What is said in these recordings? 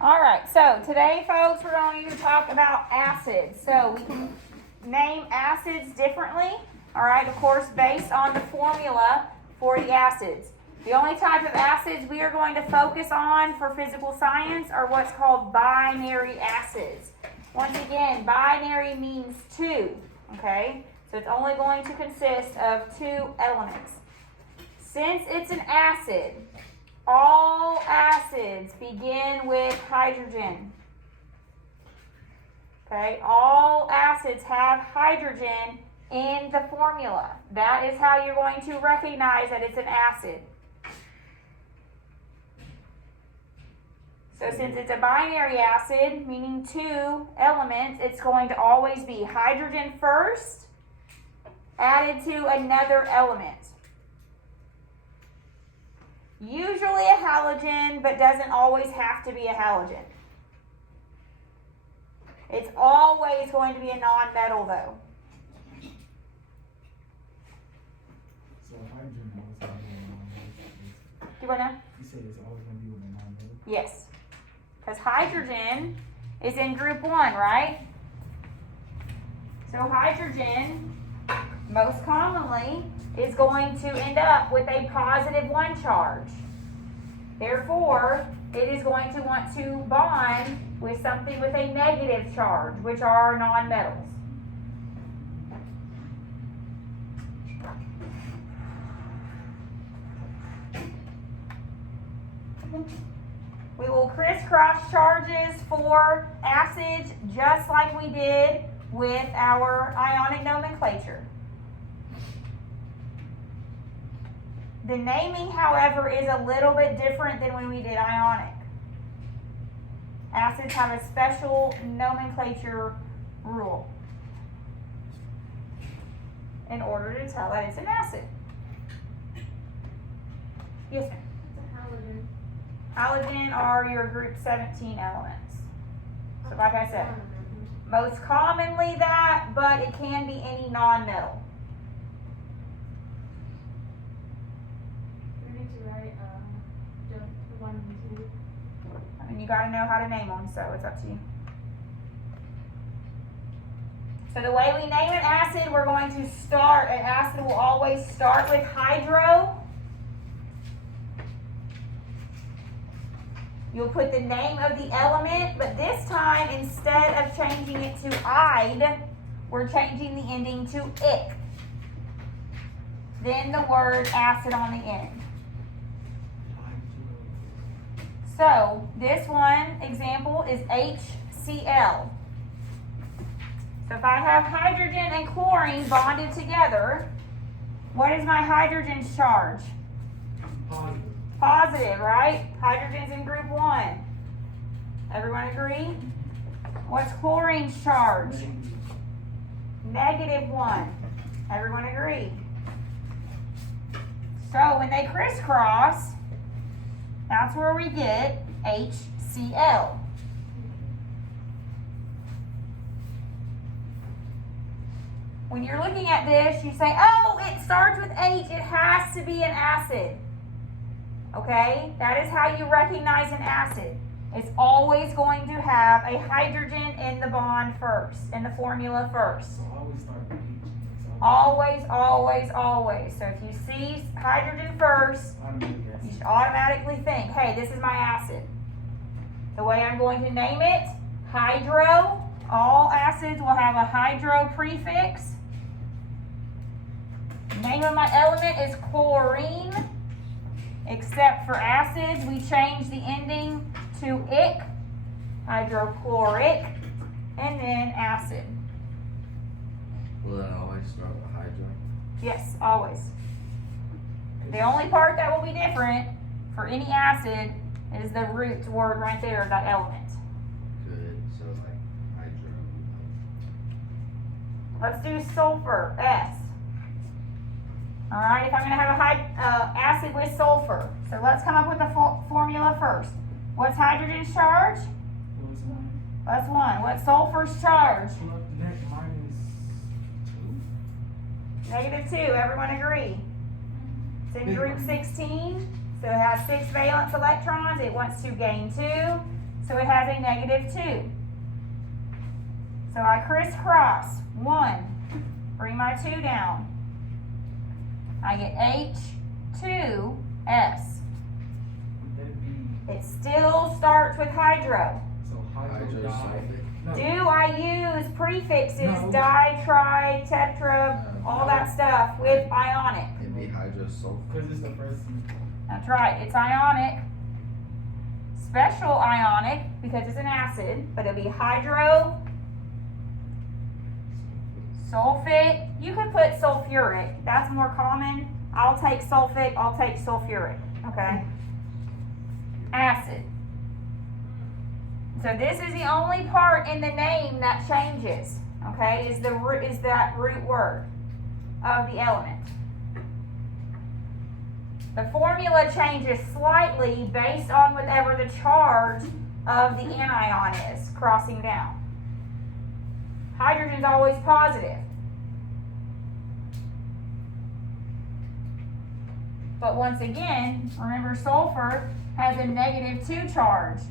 All right, so today, folks, we're going to talk about acids. So we can name acids differently, all right, of course, based on the formula for the acids. The only type of acids we are going to focus on for physical science are what's called binary acids. Once again, binary means two, okay? So it's only going to consist of two elements. Since it's an acid, all acids begin with hydrogen. Okay, all acids have hydrogen in the formula. That is how you're going to recognize that it's an acid. So since it's a binary acid, meaning two elements, it's going to always be hydrogen first, added to another element. Usually a halogen, but doesn't always have to be a halogen. It's always going to be a non-metal though. So hydrogen always going to be a non-metal. Do you want to? You said it's always going to be with a non-metal? Yes. Because hydrogen is in group 1, right? So hydrogen, most commonly, is going to end up with a positive 1 charge. Therefore, it is going to want to bond with something with a negative charge, which are nonmetals. We will crisscross charges for acids just like we did with our ionic nomenclature. The naming, however, is a little bit different than when we did ionic. Acids have a special nomenclature rule in order to tell that it's an acid. Yes, ma'am. Halogen are your group 17 elements. So like I said, most commonly that, but it can be any non-metal. We need to write the 1 and 2. I mean, you got to know how to name them, so it's up to you. So the way we name an acid, we're going to start, an acid will always start with hydro. You'll put the name of the element, but this time, instead of changing it to "ide," we're changing the ending to "ic." Then the word acid on the end. So this one example is HCl. So if I have hydrogen and chlorine bonded together, what is my hydrogen's charge? Positive. Positive, right? Hydrogen's in group 1. Everyone agree? What's chlorine's charge? Negative 1. Everyone agree? So when they crisscross, that's where we get HCl. When you're looking at this, you say, oh, it starts with H, it has to be an acid. Okay, that is how you recognize an acid. It's always going to have a hydrogen in the bond first, in the formula first. So always start with H. Always, always, always. So if you see hydrogen first, you should automatically think, hey, this is my acid. The way I'm going to name it, hydro. All acids will have a hydro prefix. Name of my element is chlorine. Except for acids, we change the ending to "ic," hydrochloric, and then acid. Will that always start with hydro? Yes, always. The only part that will be different for any acid is the root word right there of that element. Good, so like hydro. Let's do sulfur, S. All right, if I'm going to have a acid with sulfur. So let's come up with the formula first. What's hydrogen's charge? That's 1. What's sulfur's charge? Negative 2. Everyone agree? It's in group 16, so it has 6 valence electrons. It wants to gain 2. so it has a -2. So I crisscross 1, bring my 2 down. I get H2S. That'd be, It still starts with hydro. so hydro di. Hydrosulfate. No. Do I use prefixes, No. di, tri, tetra, all that stuff with ionic? It'd be hydrosulfate. Cause it's the first. That's right, it's ionic. Special ionic because it's an acid, but it'll be hydro, sulfate. You could put sulfuric, that's more common. I'll take sulfate, I'll take sulfuric, okay? Acid. So this is the only part in the name that changes, okay, is that root word of the element. The formula changes slightly based on whatever the charge of the anion is crossing down. Hydrogen's always positive. But once again, remember sulfur has a -2 charge.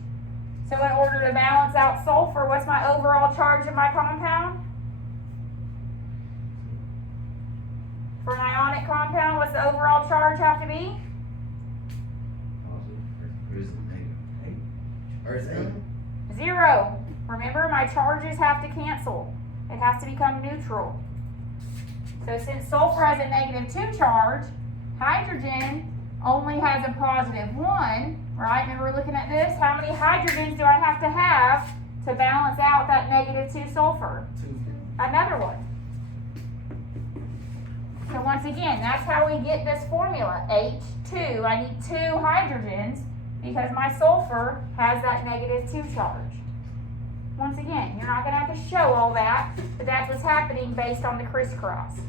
So in order to balance out sulfur, what's my overall charge of my compound? For an ionic compound, what's the overall charge have to be? Or is it negative? Or is it 8? 0. Remember, my charges have to cancel. It has to become neutral. So since sulfur has a -2 charge, hydrogen only has a +1, right? Remember we're looking at this? How many hydrogens do I have to balance out that -2 sulfur? 2. Another one. So once again, that's how we get this formula, H2. I need 2 hydrogens because my sulfur has that -2 charge. Once again, you're not going to have to show all that, but that's what's happening based on the crisscross.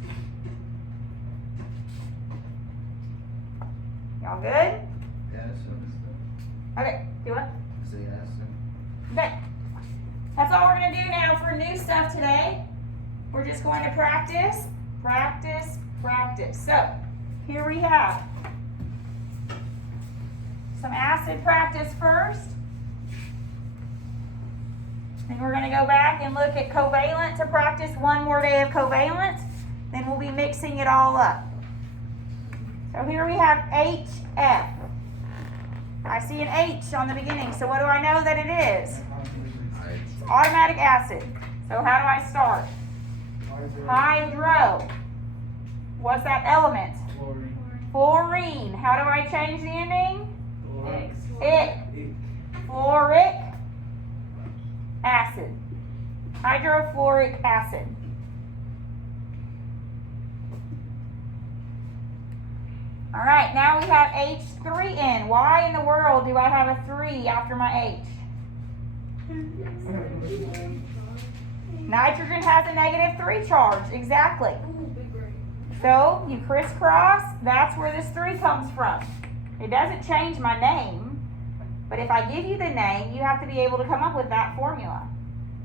Y'all good? Yeah, so it's Okay, do it. the. Say acid. Okay. That's all we're going to do now for new stuff today. We're just going to practice, practice, practice. So, here we have some acid practice first. Then we're going to go back and look at covalent to practice one more day of covalent. Then we'll be mixing it all up. So here we have HF. I see an H on the beginning, so what do I know that it is? It's automatic acid. So how do I start? Hydro. What's that element? Chlorine. Fluorine. How do I change the ending? Chlorine. Ic. Fluoric acid. Hydrofluoric acid. All right, now we have H3N. Why in the world do I have a 3 after my H? Nitrogen has a -3 charge, exactly. So you crisscross, that's where this 3 comes from. It doesn't change my name, but if I give you the name, you have to be able to come up with that formula.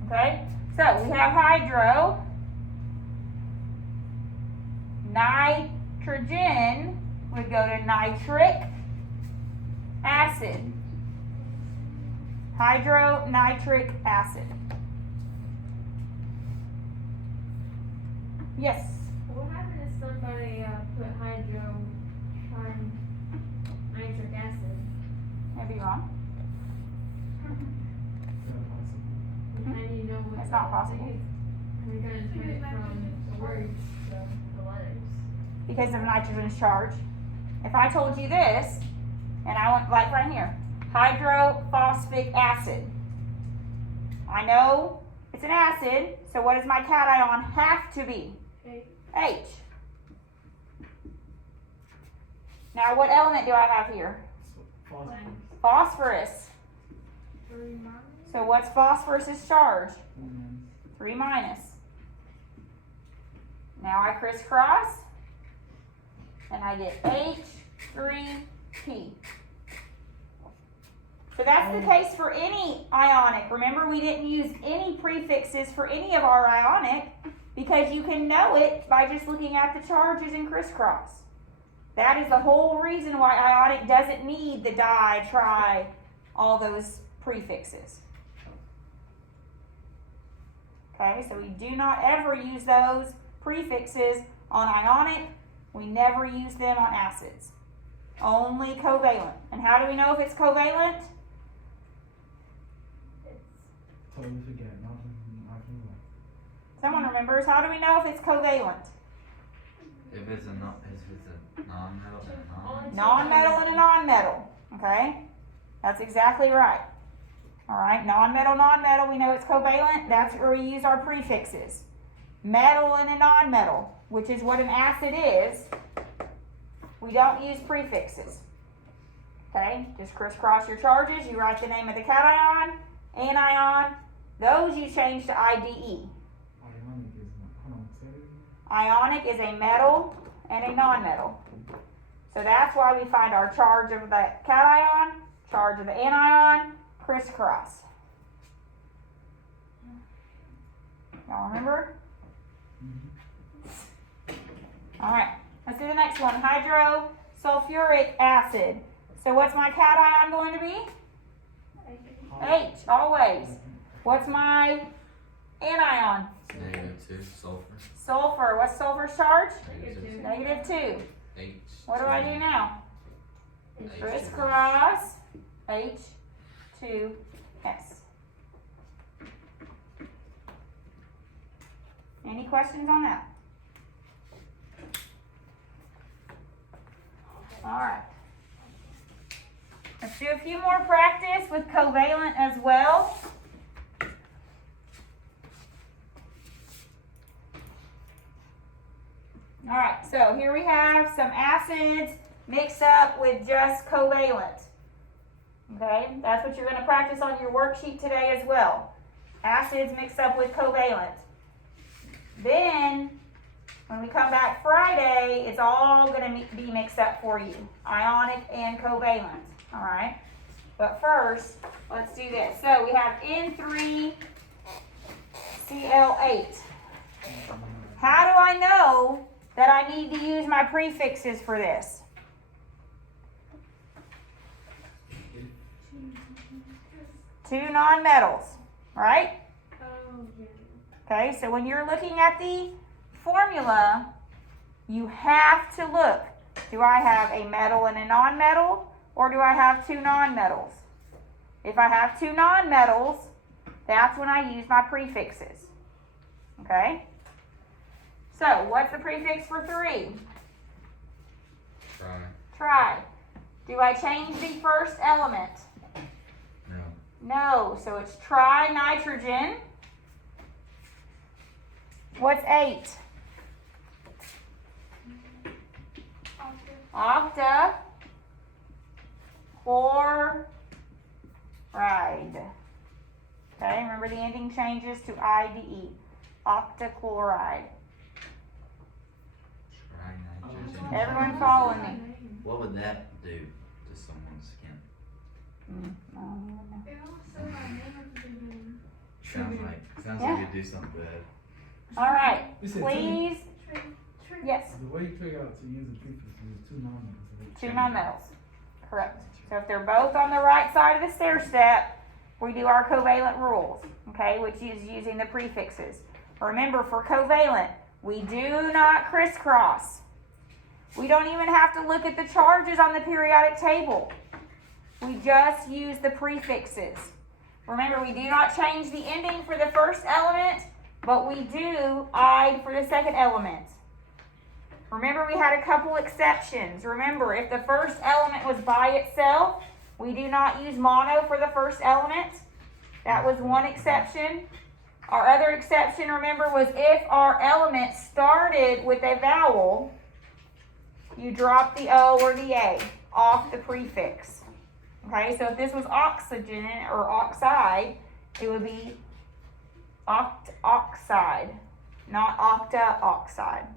Okay? So we have hydro, nitrogen would go to nitric acid. Hydronitric acid. Yes. What happens if somebody put nitric acid? Maybe wrong. How do you know what? It's not possible. We're gonna turn it from the words to the letters. Because of nitrogen's charge. If I told you this, and I went like right here, hydrophosphic acid. I know it's an acid, so what does my cation have to be? H. Now what element do I have here? Phosphorus. So what's phosphorus's charge? 3 minus. Now I crisscross, and I get H3P. So that's the case for any ionic. Remember, we didn't use any prefixes for any of our ionic because you can know it by just looking at the charges in crisscross. That is the whole reason why ionic doesn't need the di, tri, all those prefixes. Okay, so we do not ever use those prefixes on ionic. We never use them on acids. Only covalent. And how do we know if it's covalent? Totally forget. Nothing. Someone remembers, how do we know if it's covalent? If it's a non-metal and a non. Non-metal and a non-metal, okay? That's exactly right. All right, non-metal, we know it's covalent. That's where we use our prefixes. Metal and a non-metal, which is what an acid is, we don't use prefixes. Okay, just crisscross your charges. You write the name of the cation, anion. Those you change to IDE. Ionic is not. Hold on. Say it again. Ionic is a metal and a non-metal. So that's why we find our charge of the cation, charge of the anion, crisscross. Y'all remember? All right, let's do the next one. Hydrosulfuric acid. So what's my cation going to be? H, always. What's my anion? -2, sulfur. Sulfur. What's sulfur's charge? -2. -2. H. What do I do now? It's Crisscross H2S. Any questions on that? Alright. Let's do a few more practice with covalent as well. Alright, so here we have some acids mixed up with just covalent. Okay, that's what you're going to practice on your worksheet today as well. Acids mixed up with covalent. Then, when we come back Friday, it's all going to be mixed up for you. Ionic and covalent. Alright, but first, let's do this. So we have N3Cl8. How do I know that I need to use my prefixes for this? Two nonmetals, right? Oh, yeah. Okay, so when you're looking at the formula, you have to look. Do I have a metal and a nonmetal, or do I have two nonmetals? If I have two nonmetals, that's when I use my prefixes. Okay? So, what's the prefix for 3? Try. Tri. Do I change the first element? No. No, so it's trinitrogen. What's 8? Octa. Chloride. Okay, remember the ending changes to IDE. Octachloride. Trinitrogen. Everyone following me? What would that do to someone's skin? I don't even know. It also my name at the beginning. Sounds Yeah. like it'd do something bad. All right, You said please. Yes, The way you figure out to use a prefix is two nonmetals. two nonmetals. Correct. So if they're both on the right side of the stair step, we do our covalent rules, okay, which is using the prefixes. Remember, for covalent, we do not crisscross. We don't even have to look at the charges on the periodic table. We just use the prefixes. Remember, we do not change the ending for the first element, but we do "ide" for the second element. Remember, we had a couple exceptions. Remember, if the first element was by itself, we do not use mono for the first element. That was one exception. Our other exception, remember, was if our element started with a vowel, you drop the O or the A off the prefix. Okay, so if this was oxygen or oxide, it would be oxide, not octa-oxide.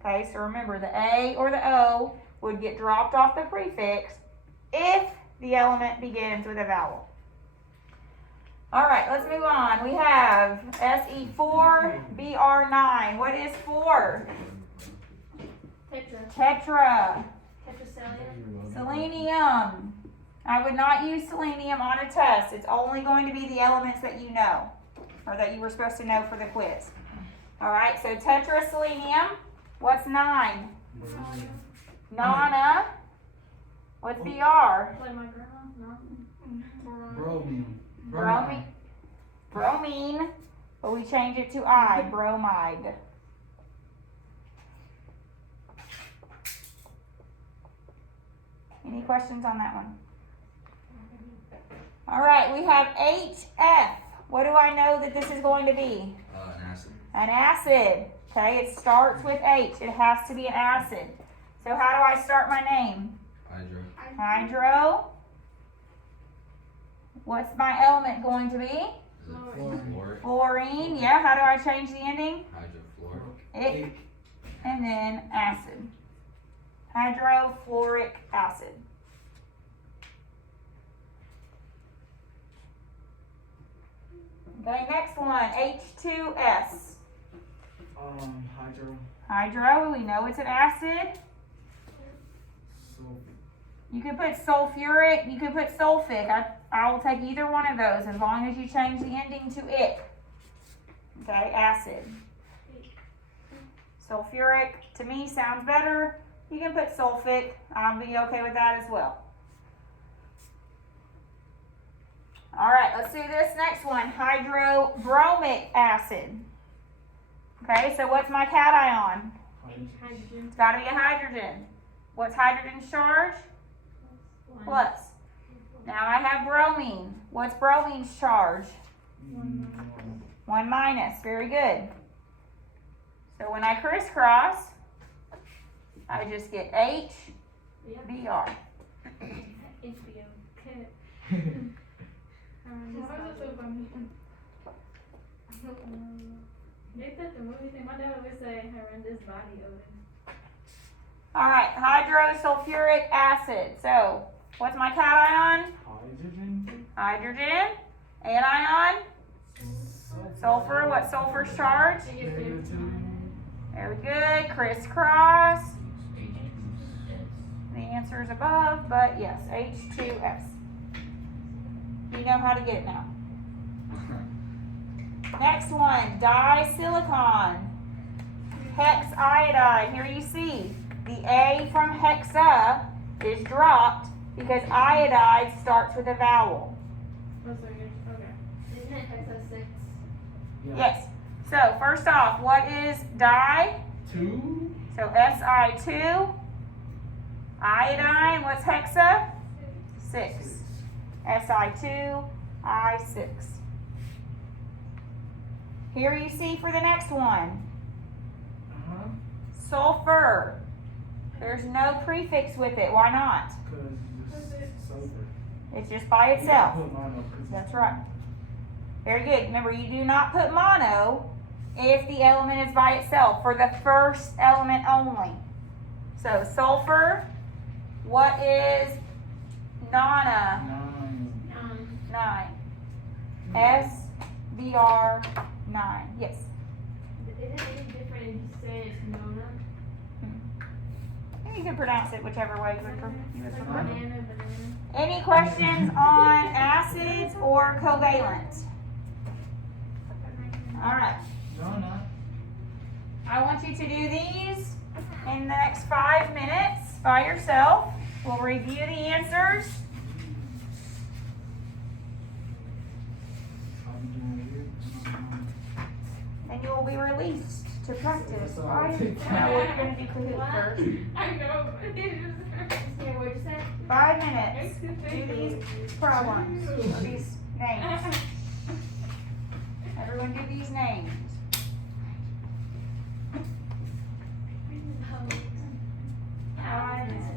Okay, so remember, the A or the O would get dropped off the prefix if the element begins with a vowel. All right, let's move on. We have Se4Br9. What is 4? Tetra. Tetra. Tetracellular. Selenium. I would not use selenium on a test. It's only going to be the elements that you know, or that you were supposed to know for the quiz. All right, so tetraselenium, what's 9? Nana, what's BR? Like my grandma? No. Bromine. Bromine, but we change it to I, bromide. Any questions on that one? All right, we have HF. What do I know that this is going to be? An acid. An acid. Okay, it starts with H. It has to be an acid. So how do I start my name? Hydro. Hydro. What's my element going to be? Is it fluorine? Fluorine. Yeah, how do I change the ending? Hydrofluoric. Ic. And then acid. Hydrofluoric acid. Okay, next one, H2S. Hydro. Hydro, we know it's an acid. You could put sulfuric, you could put sulfic. I will take either one of those as long as you change the ending to ic. Okay, acid. Sulfuric, to me, sounds better. You can put sulfic. I'll be okay with that as well. All right, let's do this next one. Hydrobromic acid. Okay, so what's my cation? Hydrogen. It's got to be a hydrogen. What's hydrogen's charge? Plus. Now I have bromine. What's bromine's charge? 1 minus. Very good. So when I crisscross, I just get H, BR. HBO. Okay. Why was it so funny? They said the movie thing. My dad always say horrendous body odor. All right, hydrosulfuric acid. So what's my cation? Hydrogen. Hydrogen. Anion? Sulfur. What's sulfur's charge? Very good. Crisscross. The answer is above, but yes, H2S. You know how to get it now. Next one, disilicon. Hex iodide. Here you see the A from hexa is dropped because iodide starts with a vowel. Oh, so you're, okay. Isn't it XO6? Yes. So first off, what is di? 2. So Si2. Iodine, what's hexa? 6. Si2, I6. Here you see for the next one. Sulfur. There's no prefix with it. Why not? Because it's sulfur. It's just by itself. Put mono 'cause That's right. Very good. Remember, you do not put mono if the element is by itself, for the first element only. So sulfur, what is nana? 9. SBR 9. Yes. Is it any different if you say it's Nona? You can pronounce it whichever way you would Like prefer. banana. Any questions on acids or covalent? All right. No, not. I want you to do these in the next 5 minutes by yourself. We'll review the answers. I'll be doing it. And you will be released to practice. So Why? I'll take Now we're going to do Kahoot What? first. I know. Yeah, what'd you say? 5 minutes. Do these problems. Or these names. Everyone do these names. 5 minutes.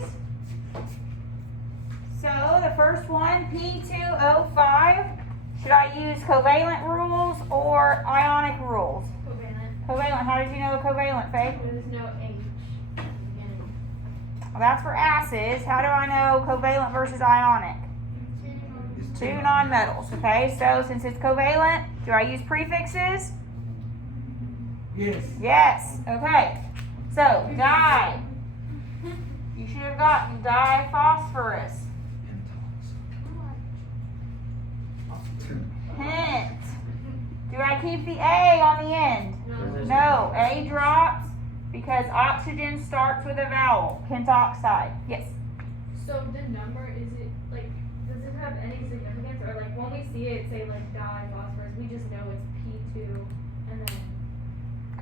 please. So the first one, P2O5. Should I use covalent rules or ionic rules? Covalent. Covalent, how did you know the covalent, Faith? There's no H at the beginning. Well, that's for acids. How do I know covalent versus ionic? It's Two nonmetals, okay? So since it's covalent, do I use prefixes? Yes. Yes, okay. So, di. You should have gotten diphosphorus. Hint. Do I keep the A on the end? No. No, A drops because oxygen starts with a vowel. Pentoxide. Yes. So the number, is it like, does it have any significance? Or like when we see it say like diphosphorus, we just know it's P2 and then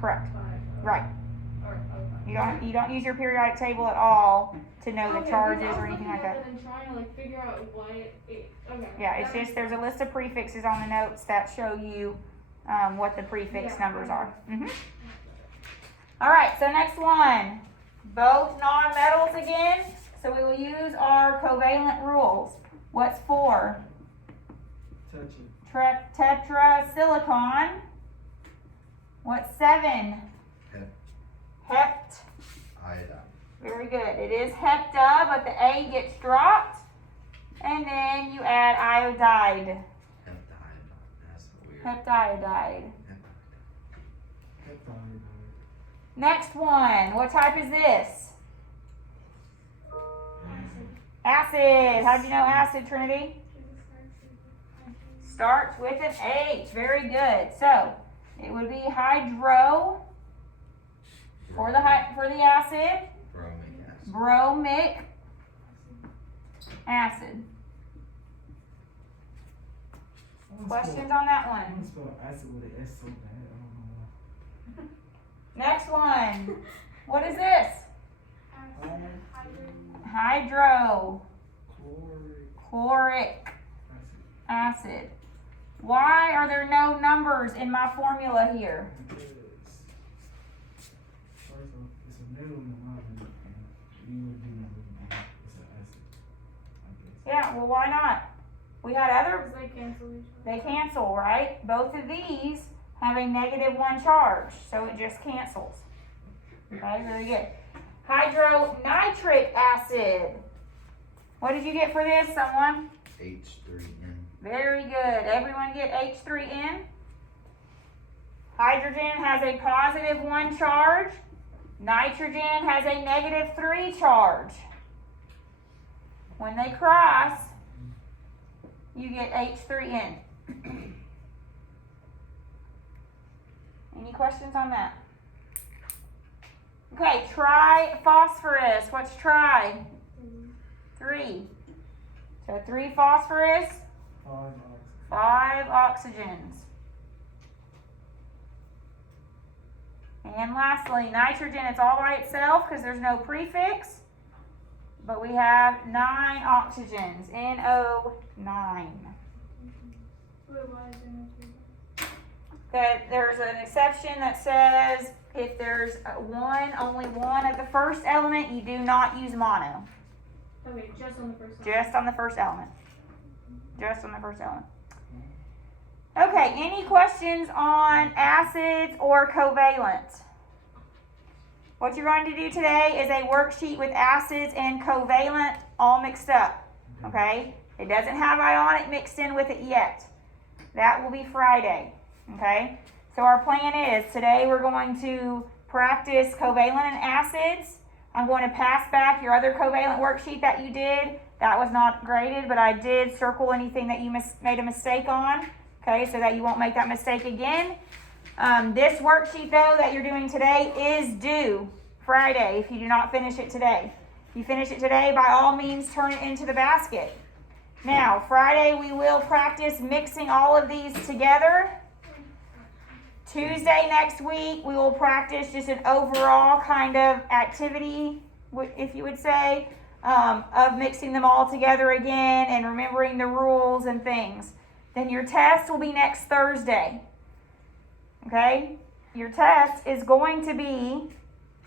Correct. 5. Right. Or O5. You don't use your periodic table at all to know the Okay, charges because I or was anything looking like at that. it and trying to like figure out what it, okay. Yeah, it's that just makes there's a sense. list of prefixes on the notes that show you what the prefix Yeah. numbers are. All right, so next one, both nonmetals again. So we will use our covalent rules. What's 4? Touch it. Tetrasilicon. What's 7? Hept. Iodine. Very good. It is hepta, but the A gets dropped. And then you add iodide. Heptiodine. That's weird. Heptiodide. Heptide. Next one. What type is this? Acid. How do you know acid, Trinity? Starts with an H. Very good. So it would be hydro for the acid. Bromic acid. Bromic acid. Questions on that I one? want to spell acid with an S so bad. I don't know Next one. What is this? why. Hydro. Chloric Chloric acid. acid. Why are there no numbers in my formula here? Because first off, it's a middle in the line, and you would do it's an acid. I guess. Yeah, well, why not? We had other, Because they cancel each other. they cancel, right? Both of these have a -1 charge, so it just cancels. Okay, very good. Hydronitric acid. What did you get for this, someone? H3N. Very good. Everyone get H3N? Hydrogen has a +1 charge. Nitrogen has a -3 charge. When they cross, you get H3N. Any questions on that? Okay, triphosphorus. What's tri? 3. So 3 phosphorus, 5 oxygens. And lastly, nitrogen, it's all by itself because there's no prefix. But we have 9 oxygens, NO9. Wait, why is there no prefix? That there's an exception that says if there's only one of the first element, you do not use mono. Okay, just on the first one. Just on the first element. Just on the first element. Okay, any questions on acids or covalent? What you're going to do today is a worksheet with acids and covalent all mixed up. Okay? It doesn't have ionic mixed in with it yet. That will be Friday. Okay? So our plan is today we're going to practice covalent and acids. I'm going to pass back your other covalent worksheet that you did. That was not graded, but I did circle anything that you made a mistake on. Okay, so that you won't make that mistake again. This worksheet, though, that you're doing today is due Friday if you do not finish it today. If you finish it today, by all means, turn it into the basket. Now, Friday, we will practice mixing all of these together. Tuesday next week, we will practice just an overall kind of activity, if you would say, of mixing them all together again and remembering the rules and things. Then your test will be next Thursday. Okay? Your test is going to be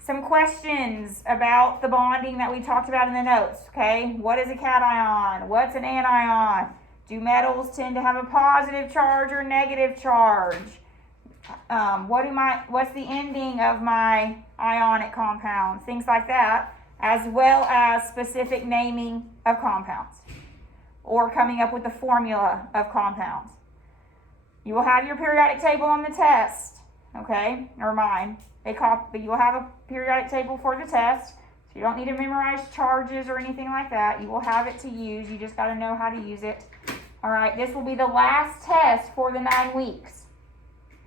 Some questions about the bonding that we talked about in the notes, okay? What is a cation? What's an anion? Do metals tend to have a positive charge or negative charge? What's the ending of my ionic compounds? Things like that, as well as specific naming of compounds or coming up with the formula of compounds. You will have your periodic table on the test, okay, or mine. But you will have a periodic table for the test, so you don't need to memorize charges or anything like that. You will have it to use. You just got to know how to use it. All right, this will be the last test for the 9 weeks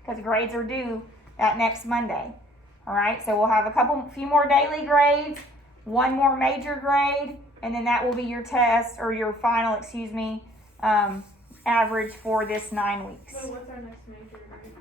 because grades are due that next Monday. All right, so we'll have a few more daily grades, one more major grade, and then that will be your test or your final, average for this 9 weeks. So what's our next major grade?